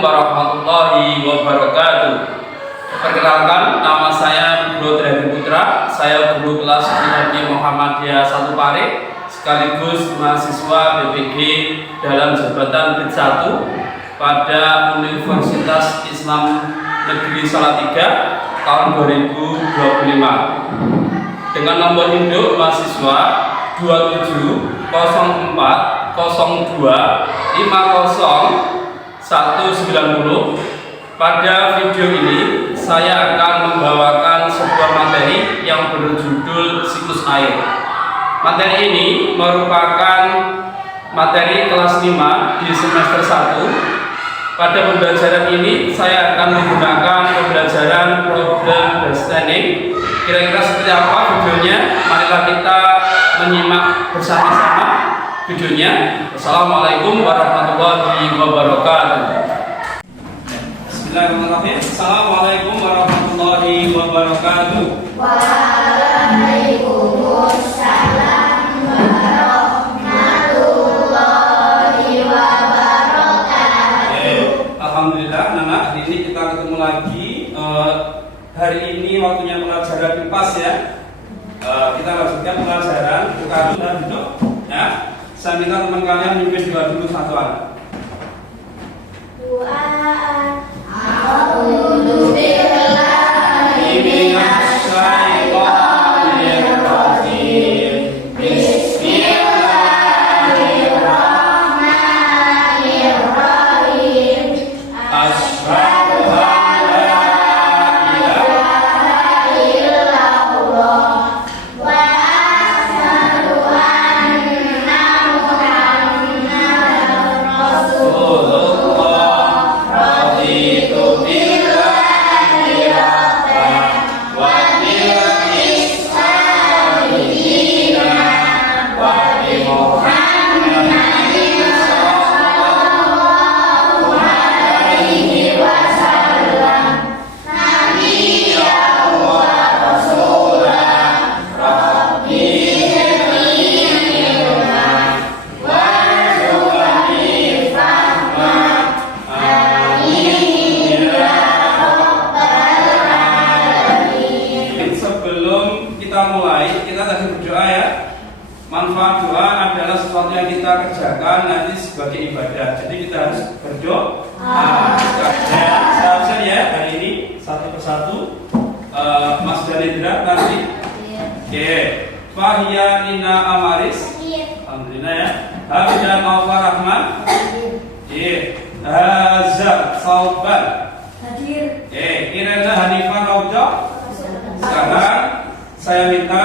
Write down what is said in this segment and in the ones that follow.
warahmatullahi wabarakatuh. Perkenalkan, nama saya Bro Tredi Putra. Saya guru kelas IMI Muhammadiyah 1 Pare, sekaligus mahasiswa BPG dalam jabatan PIT 1 pada Universitas Islam Negeri Salatiga tahun 2025. Dengan nomor induk mahasiswa 27040250 pada video ini saya akan membawakan sebuah materi yang berjudul siklus air. Materi ini merupakan materi kelas 5 di semester 1. Pada pembelajaran ini saya akan menggunakan pembelajaran problem understanding. Kira-kira seperti apa videonya? Marilah kita menyimak bersama-sama videonya. Assalamualaikum warahmatullahi wabarakatuh. Bismillahirrahmanirrahim. Assalamualaikum warahmatullahi wabarakatuh. Waalaikumsalam warahmatullahi wabarakatuh. Alhamdulillah, Nana, hari ini kita ketemu lagi. Hari ini waktunya pelajaran IPAS ya. Kita lanjutkan pelajaran buka dulu dan duduk ya. Saya minta teman kalian mimpin dulu satu anak. A'udzu billahi minasy syaithanir rajim. Bismillahirrahmanirrahim. Asyhadu an la ilaha illallah wa asyhadu anna Muhammadan Rasulullah. Raditu billahi rabban wa bil islami dinan wa bi Muhammadin sallallahu alaihi wasallam nabiyyan wa rasulan. Rabbi zidni ilman warzuqni fahman. Amin ya rabbal alamin. Sebelum kita mulai, kita tadi berdoa ya. Manfaat doa adalah sesuatu yang kita kerjakan nanti sebagai ibadah. Jadi kita harus berdoa. Seharusnya ya hari ini satu persatu. Mas Dalindra nanti. Oke. Fahia Nina Amaris. Alhamdulillah ya. Hamidan Alfa Rahman. Oke. Hazar Sauban. Hadir. Irena Hanifah Raudah. Sekarang saya minta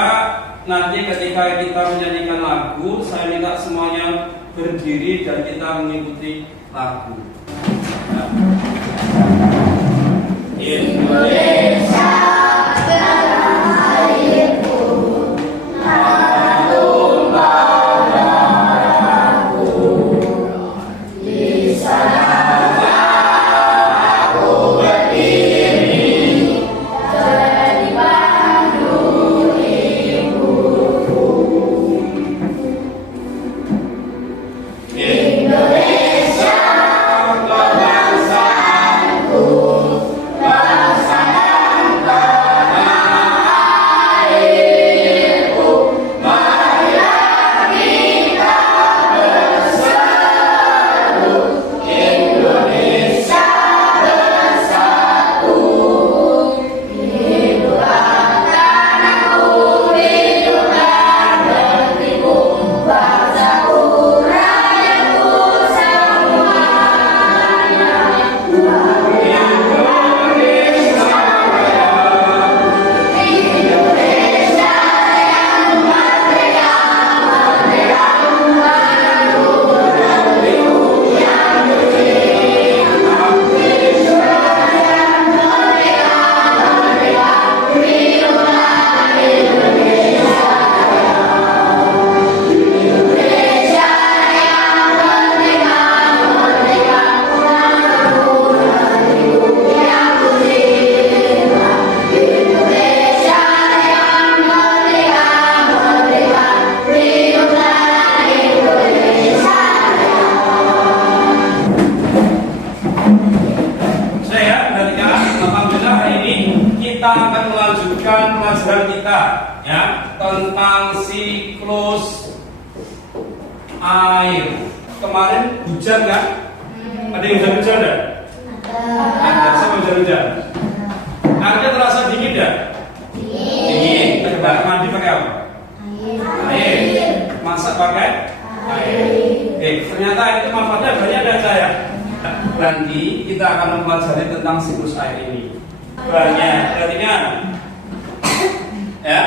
nanti ketika kita menyanyikan lagu, saya minta semuanya berdiri dan kita mengikuti lagu. Indonesia tanah airku, tumpah darahku. Di sana aku berdiri, jadi pandu ibuku. Indonesia kebangsaanku, bangsa dan kita akan melanjutkan pelajaran kita ya tentang siklus air. Kemarin hujan kan? Ada yang hujan-hujan enggak? Ada. Sama hujan-hujan. Airnya terasa dingin enggak? Dingin. Kita mandi pakai apa? Air. Masak pakai air. Ternyata itu manfaatnya banyak dan saya. Nanti kita akan mempelajari tentang siklus air ini. Banyak. Perhatikan. Ya.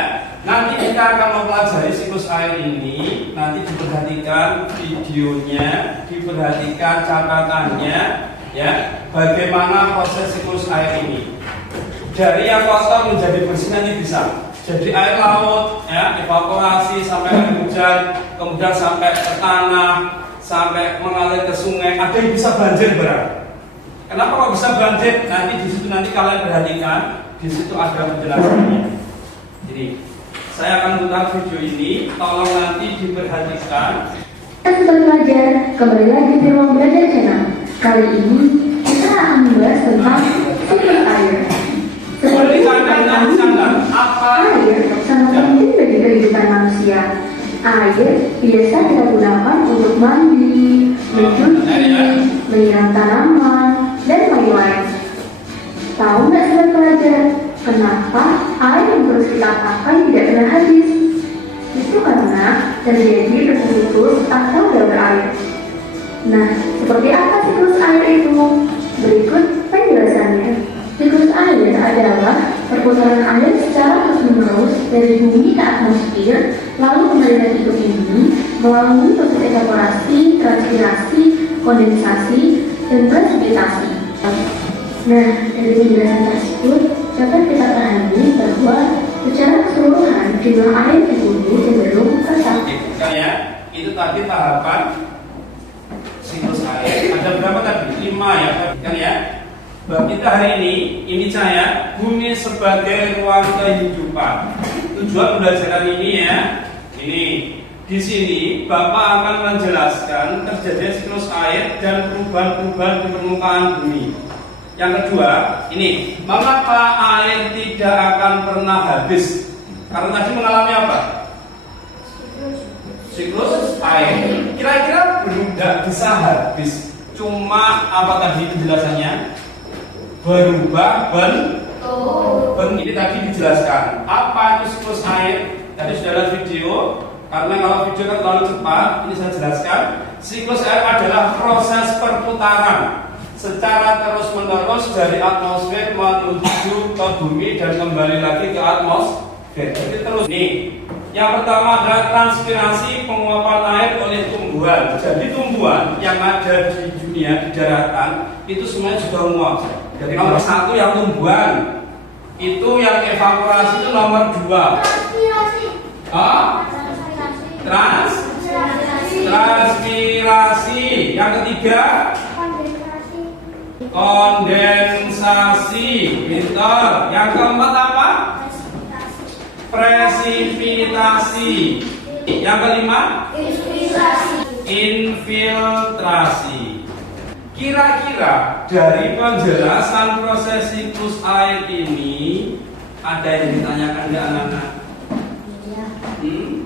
Nanti kita akan mempelajari siklus air ini. Nanti diperhatikan videonya, diperhatikan catatannya, ya. Bagaimana proses siklus air ini? Dari yang kotor menjadi bersih nanti bisa. Jadi air laut, ya, evaporasi sampai air hujan, kemudian sampai ke tanah, sampai mengalir ke sungai. Ada yang bisa banjir berat. Kenapa kok bisa banjir? Nanti di situ nanti kalian perhatikan, di situ ada penjelasannya. Jadi saya akan putar video ini, tolong nanti diperhatikan. Sobat pelajar, kembali lagi di ruang belajar channel. Kali ini kita akan membahas tentang siklus air. Seperti air sangat penting bagi kehidupan manusia. Air biasa kita gunakan untuk mandi, mencuci, menyiram tanaman, dan lain-lain. Tahu nggak sobat pelajar, kenapa air yang terus kita pakai tidak pernah habis? Itu karena terjadi bersiklus atau daur air. Nah, seperti apa siklus air itu? Berikut penjelasannya. Siklus air adalah perputaran air secara terus-menerus dari bumi ke atmosfer, lalu kembali lagi ke bumi melalui proses evaporasi, transpirasi, kondensasi, dan presipitasi. Nah, dari penjelasan tersebut dapat kita pahami bahwa secara keseluruhan jumlah air di bumi cenderung bertambah. Ya, itu tadi tahapan siklus air. Ada berapa tadi? 5 ya, kan ya. Bab kita hari ini saya bumi sebagai ruang kehidupan. Tujuan pembelajaran ini ya, ini di sini Bapak akan menjelaskan terjadinya siklus air dan perubahan-perubahan di permukaan bumi. Yang kedua, ini mengapa air tidak akan pernah habis? Karena tadi mengalami apa? Siklus air. Kira-kira tidak bisa habis. Cuma apa tadi penjelasannya? Berubah bentuk. Ini tadi dijelaskan. Apa itu siklus air? Tadi sudah ada video. Karena kalau video kan terlalu cepat, ini saya jelaskan. Siklus air adalah proses perputaran secara terus-menerus dari atmosfer menuju ke bumi dan kembali lagi ke atmosfer. Jadi terus nih. Yang pertama adalah transpirasi, penguapan air oleh tumbuhan. Jadi tumbuhan yang ada di dunia di daratan itu semuanya juga menguap. Jadi nomor 1 yang tumbuhan, itu yang evaporasi itu nomor 2. Transpirasi. Yang ketiga kondensasi. Pintar. Yang keempat apa? Presipitasi. Yang kelima infiltrasi. Kira-kira dari penjelasan proses siklus air ini ada yang ditanyakan nggak anak-anak? Iya.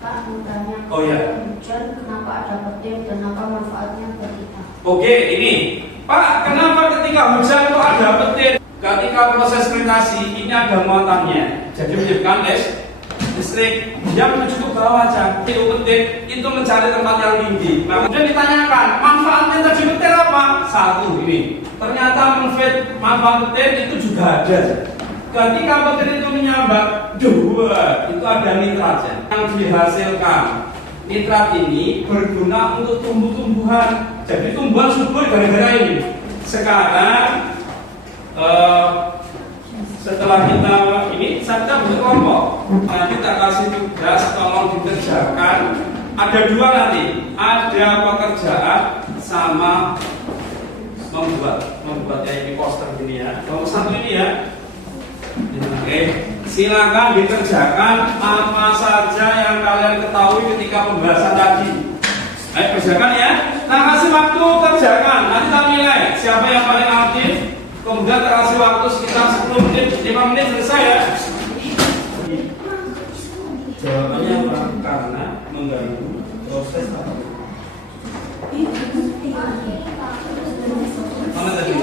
Pak, mau tanya. Oh ya. Hujan kenapa ada petir dan apa manfaatnya buat kita? Oke, ini Pak, kenapa ketika hujan kok ada petir? Ketika proses fermentasi ini ada muatannya, jadi menyebabkan listrik. Dia menuju ke bawah aja. Itu petir itu mencari tempat yang tinggi. Nah, kemudian ditanyakan manfaatnya tadi petir apa? 1 ini. Ternyata manfaat petir itu juga ada. Ketika petir itu menyambar, 2 itu ada nitrat yang dihasilkan. Nitrat ini berguna untuk tumbuh-tumbuhan. Jadi tumbuhan subur gara-gara ini. Sekarang setelah kita ini saya berkelompok. Nanti tak kasih tugas, tolong dikerjakan. Ada 2 nanti. Ada pekerjaan sama membuat kayak ini poster gini ya. Nomor 1 ini ya. Oke, silakan dikerjakan apa saja yang kalian ketahui ketika pembahasan tadi. Ayo kerjakan ya. Nah, kasih waktu kerjakan. Nanti kita nilai siapa yang paling aktif, Kemudian terkasih waktu sekitar 10 menit, 5 menit selesai ya. Jawabannya apa? Karena mengganggu proses apa? Mana tadi?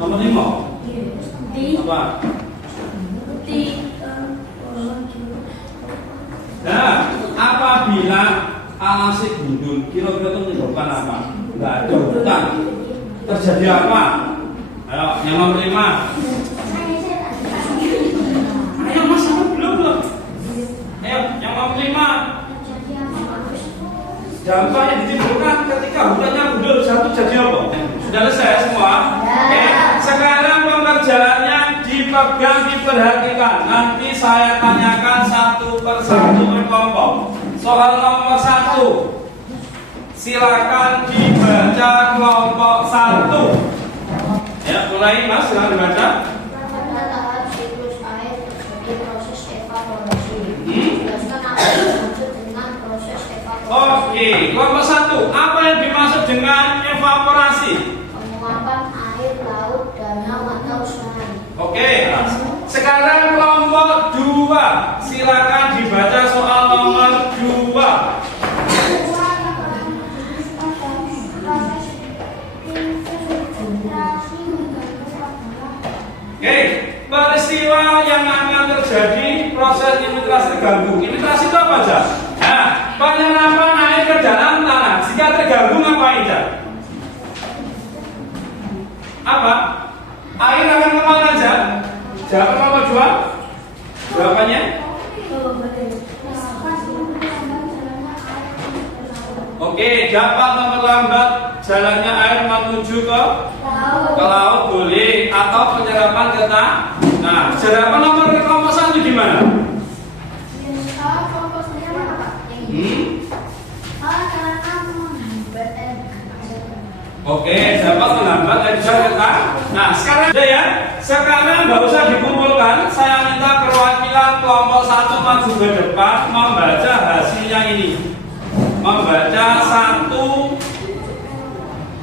Nomor 5. Apa? Nah, apabila alasnya gundul, kira-kira itu menyebabkan apa? Nggak ada hutan. Terjadi apa? Ayo, yang nomor 5. Ayo mas, belum. Ayo, yang nomor 5. Dampak yang ditimbulkan ketika hutannya gundul satu jadi apa? Sudah selesai semua? Oke, sekarang pengerjaannya dipegang, diperhatikan. Nanti saya tanyakan satu persatu berkelompok. Soal nomor 1, silakan dibaca kelompok 1. Ya, mulai mas, silakan dibaca. Pada tahap siklus air terjadi proses evaporasi. Jelaskan apa yang dimaksud dengan proses evaporasi. Oke, kelompok 1, apa yang dimaksud dengan evaporasi? Penguapan air laut, danau atau sungai. Oke, sekarang kelompok 2, silakan dibaca soal nomor 2. Oke, peristiwa yang akan terjadi proses infiltrasi terganggu. Infiltrasi itu apa aja? Nah, penyerapan air ke dalam tanah. Jika terganggu ngapain aja? Apa? Air akan kemana aja? Jawaban nomor 2. Jawabannya? Oke, dapat memperlambat jalannya air menuju ke laut boleh, atau penyerapan ke tanah. Nah, penyerapan nomor kelompok 1 gimana? Oke, dapat menghambat air bisa ke tanah. Nah, sekarang ya, sekarang nggak usah dikumpulkan. Saya minta perwakilan kelompok 1 maju ke depan membaca hasilnya ini. Membaca 1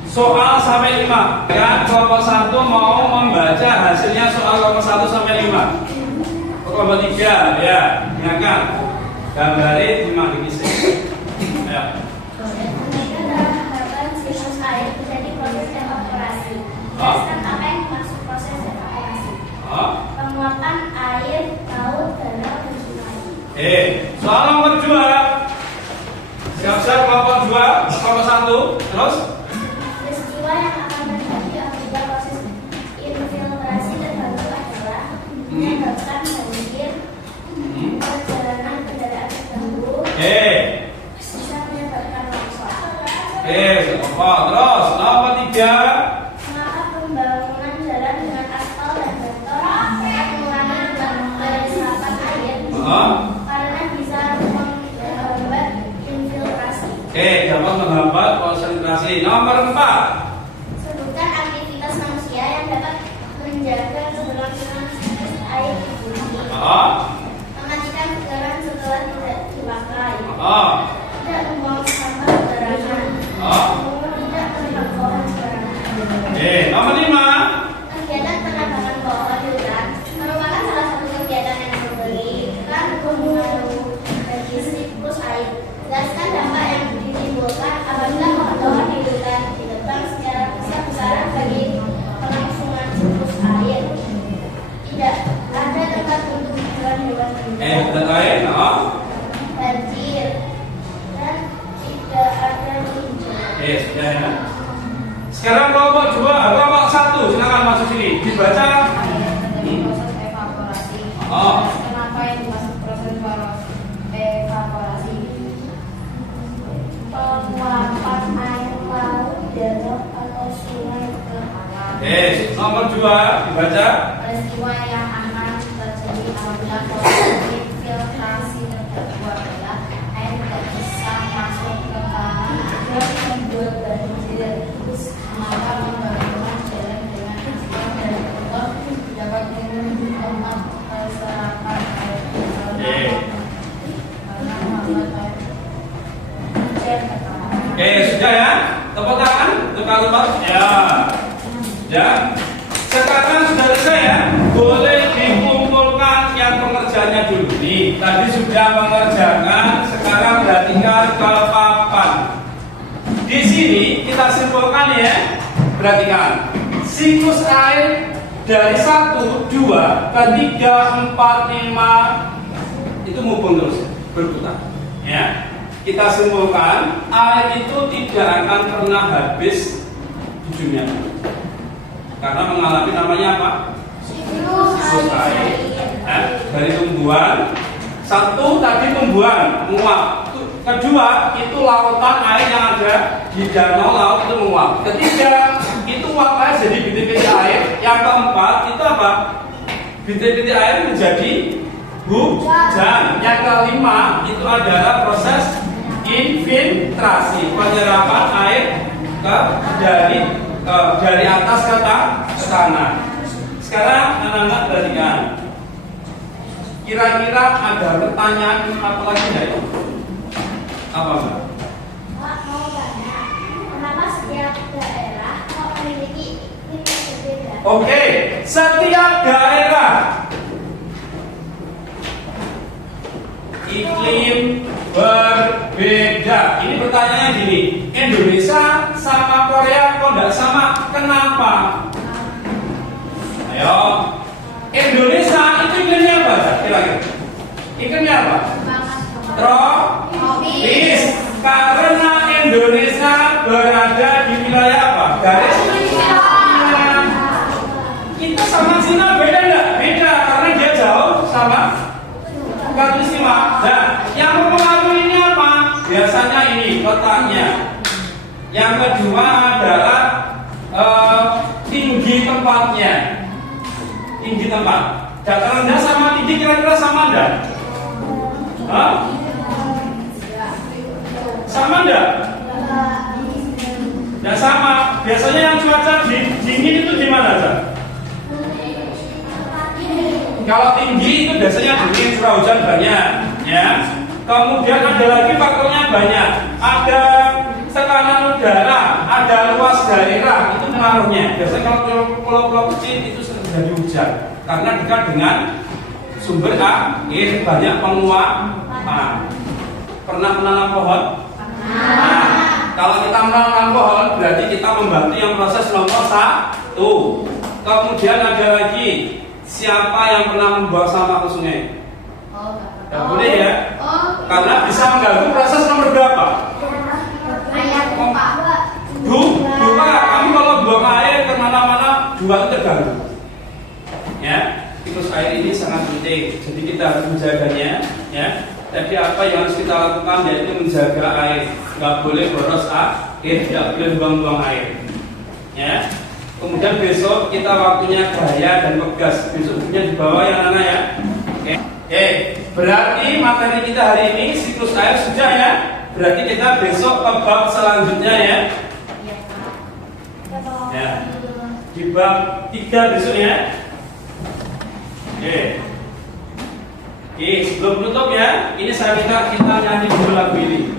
soal sampai 5. Ya, kelompok 1 mau membaca hasilnya soal kelompok 1 sampai 5. Kelompok 3 ya, ingatkan. Gambarnya dimagisi. Ya. Apa yang dimaksud proses evaporasi? Penguapan air laut, danau, dan sungai. Soal nomor 2. Siap-siap kelompok 2, kelompok 1. Terus? Peristiwa yang akan terjadi apabila proses infiltrasi terganggu adalah menyebabkan banjir, perjalanan kendaraan terganggu, bisa menyebabkan longsor. Terus nomor 3. Maka pembangunan jalan dengan aspal dan beton akan mengurangi penyerapan air karena bisa menghambat infiltrasi. Dapat menghambat konsentrasi. Nomor 4. Sebutkan aktivitas manusia yang dapat menjaga keberlangsungan siklus air di bumi. Mematikan keran setelah tidak dipakai. Tidak membuang sampah sembarangan. Tidak menebang pohon sembarangan. Nomor 5. Kegiatan penebangan pohon di hutan merupakan salah satu kegiatan yang memberikan pengaruh bagi siklus air. Jelaskan dampak yang ditimbulkan apabila pohon-pohon di hutan ditebang secara besar-besaran bagi kelangsungan siklus air. Tidak ada tempat untuk hewan-hewan Lain. banjir dan tidak ada hijau. Sudah ya. Sekarang kelompok 2, kelompok 1, silakan masuk sini. Dibaca. Proses evaporasi. Kenapa yang dimaksud proses evaporasi? Penguapan air laut, danau atau sungai ke alam. Nomor 2, dibaca. Peristiwa yang akan terjadi apabila proses infiltrasi terganggu adalah air tidak bisa masuk ke tanah dan membuat banjir. Maka pembangunan jalan dengan aspal dan beton dapat mengurangi tempat perserapan air. Tepuk tangan untuk kalimat. Ya. Sekarang sudah selesai ya. Boleh dikumpulkan yang pengerjaannya dulu. Nih, tadi sudah mengerjakan. Sekarang perhatikan ke papan. Di sini kita simpulkan ya. Perhatikan. Siklus air dari 1, 2, 3, 4, 5 itu mumpung terus berputar. Ya. Kita simpulkan air itu tidak akan pernah habis di dunia ini. Karena mengalami namanya apa? Siklus air. Dari tumbuhan, satu tadi tumbuhan menguap. Kedua itu lautan air yang ada di danau laut itu menguap. Ketiga itu uap air jadi bintik-bintik air. Yang keempat itu apa? Bintik-bintik air menjadi hujan. Yang kelima itu adalah proses infiltrasi, penyerapan air dari atas ke tanah. Sekarang anak-anak perhatikan. Kira-kira ada pertanyaan apa lagi enggak itu? Apa Mbak? Pak, mau tanya, kenapa setiap daerah kok memiliki iklim yang berbeda? Oke, setiap daerah iklim berbeda. Ini pertanyaannya gini, Indonesia sama Korea kok enggak sama? Kenapa? Ayo, Indonesia itu iklimnya apa? Kira-kira iklimnya apa? Tropis. Karena Indonesia berada di wilayah apa? Garis Cina. Kita sama Cina beda enggak? Beda, karena dia jauh sama Katulistiwa. Nah, yang mempengaruhi ini apa? Biasanya ini letaknya. Yang kedua adalah tinggi tempatnya. Tinggi tempat. Dataran rendah sama tinggi kira-kira sama enggak? Hah? Sama enggak? Enggak sama. Biasanya yang cuaca dingin itu di mana aja? Kalau tinggi itu biasanya dingin, curah hujan banyak, ya. Kemudian ada lagi faktornya banyak. Ada tekanan udara, ada luas daerah, itu pengaruhnya. Biasanya kalau pulau-pulau kecil itu sering terjadi hujan karena dekat dengan sumber air, banyak penguapan. Pernah menanam pohon? Nah, kalau kita menanam pohon berarti kita membantu yang proses nomor 1. Kemudian ada lagi, siapa yang pernah membuang sampah ke sungai? Tidak boleh ya, karena bisa mengganggu proses nomor berapa? Dua. Kamu kalau buang air kemana-mana, dua itu terganggu. Ya, siklus air ini sangat penting, jadi kita harus menjaganya. Ya. Jadi apa yang harus kita lakukan yaitu menjaga air, nggak boleh boros air, tidak boleh buang-buang air. Ya. Kemudian besok kita waktunya gaya dan pegas. Besok bukunya di bawah ya anak ya. Oke. Berarti materi kita hari ini siklus air sudah ya. Berarti kita besok ke bab selanjutnya ya. Ya. Di bab 3 besok ya. Oke. Oke, sebelum tutup ya, ini saya minta kita nyanyi dulu lagu ini.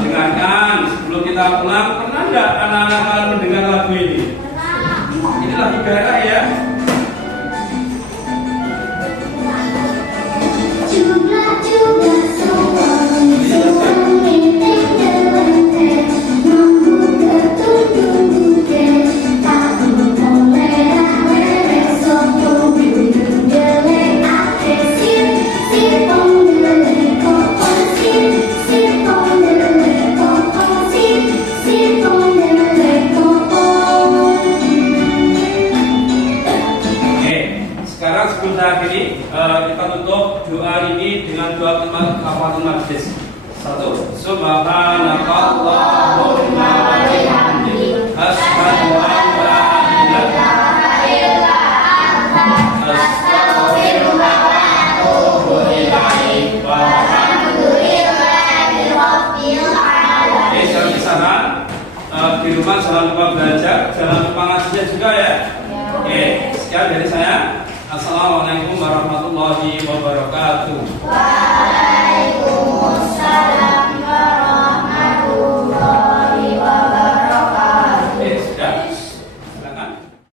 Dengarkan sebelum kita pulang. Pernah nggak anak-anak kalian mendengar lagu ini? Ini lagu daerah ya. Kita tutup doa ini dengan doa kafaratul majlis. 1. Subhanakallahumma wa bihamdika asyhadu an la ilaha illa anta astaghfiruka wa atubu ilaik. Walhamdulillahi rabbil alamin. Di sana di rumah jangan lupa belajar, jangan lupa ngajinya juga ya. Oke, sekian dari saya. Assalamualaikum warahmatullahi wabarakatuh.